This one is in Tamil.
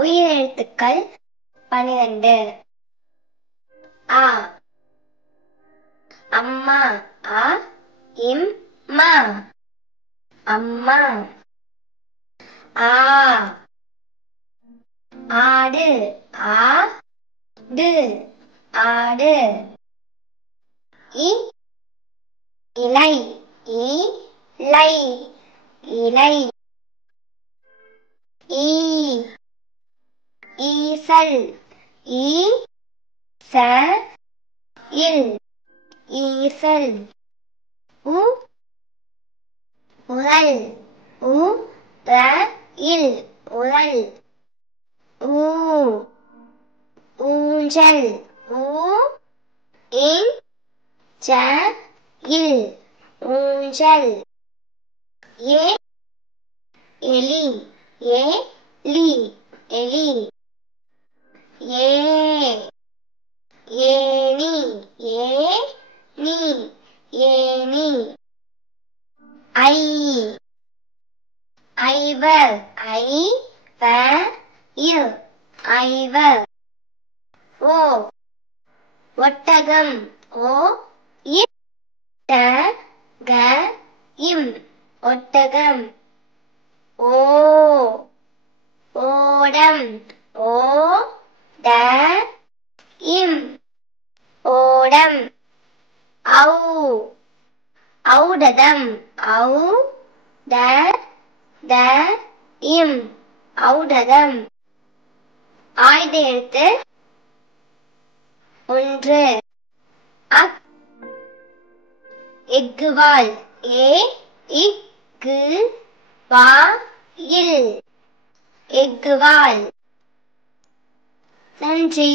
உயிரெழுத்துக்கள் 12. ஆ அம்மா ஆ இம் மா அம்மா. ஆ ஆடு ஆ டு ஆடு. இ இலை இ லை இலை. ஈ ஈசல் ஈ ச இல் ஈசல். உ உரல் உ ர இல் உரல். ஊ ஊஞ்சல் ஊ இன் ச இல் ஊஞ்சல். ஏ எலி ஏ லி எலி. ஏ ஏனி ஏ நீ ஏனி. ஐ ஐவர் ஐ வ இர் ஐவர். ஓ ஒட்டகம் ஓ இட் ட க இம் ஒட்டகம். ஓ ஓடம் ஓ ட இம் ஓடம். ஔ ஔடதம் ஔ ட த இம் ஔடதம். ஆயுத எழுத்து 1. அக் எக்குவால் ஏ இக்கு வா இல் எக்குவால். நன்றி.